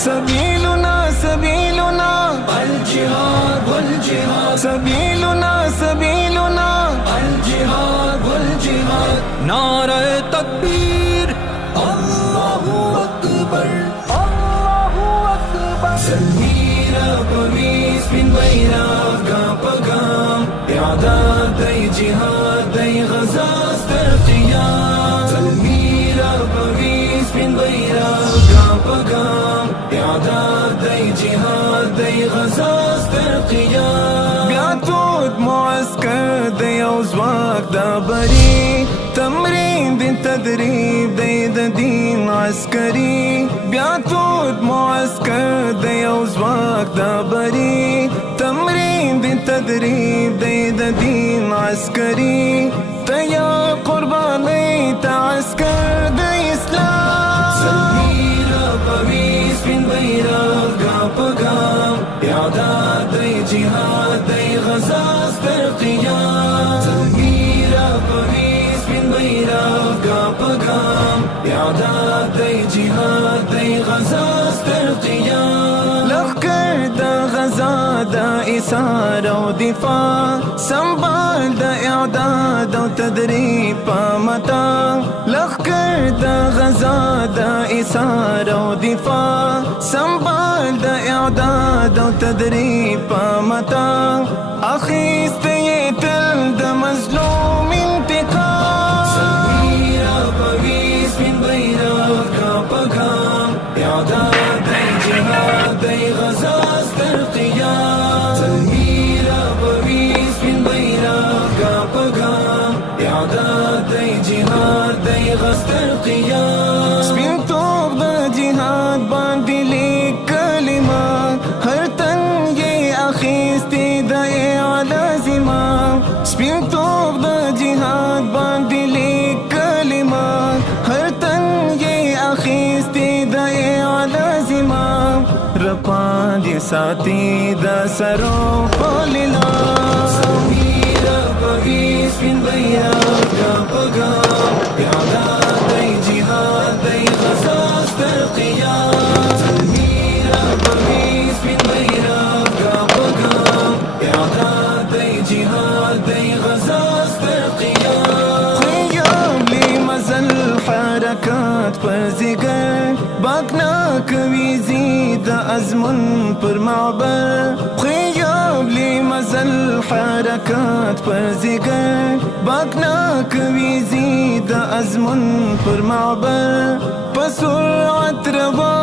سبيلنا سبيلنا الجهاد والجهاد، سبيلنا سبيلنا الجهاد والجهاد. نعرہ تکبیر Allahu Akbar، Allahu Akbar. Salmira pavis bin bayrak gam pagam, i'adad day jihad day ghazas dar qiyam. Salmira pavis bin bayrak gam pagam, i'adad day jihad day ghazas dar qiyam. بیاتود معسكر دی اوزواک دا بری تمرین دی تدریب دی دین عسکری بیاتود معسكر دی اوزواک دا بری تمرین دی تدریب دی دین عسکری تیا قربانی تا عسكر دی اسلام. Salmira pavis bin bayrak gam pagam, i'adad day jihad day ghazas dar qiyam. Salmira pavis bin bayrak gam pagam, i'adad day jihad day ghazas dar qiyam. لخکر دا غزا دا اثار و دفاع سنبال دا اعداد و تدریب پا متا. لخکر دا غزا دا اثار و دفاع سنبال دا اعداد و تدریب پا متا. اخیست یہ تل دا مظلوم انتقام. Salmira pavis bin bayrak gam pagam, i'adad day jihad day ghazas dar qiyam. Salmira pavis bin bayrak gam pagam, i'adad day jihad day ghazas dar qiyam. سپین توب دا جہاد باندی لیک کلمہ ہر تن یہ اخیستی دا اعلی ذمہ. سپین توب دا جہاد باندی لیک کلمہ ہر تن یہ اخیستی دا اعلی ذمہ. رپان دی ساتی دا سرو پولنا. Salmira pavis bin bayrak gam pagam, i'adad day jihad day ghazas dar qiyam. Salmira pavis bin bayrak gam pagam, i'adad day jihad day ghazas dar qiyam. خیام لی مزل حرکات پر زگر باکنا کوي زید ازمن پر معبر. خیام لی مزل حرکات پر زگر باکنا کوي زید ازمن پر معبر. پسرعت روا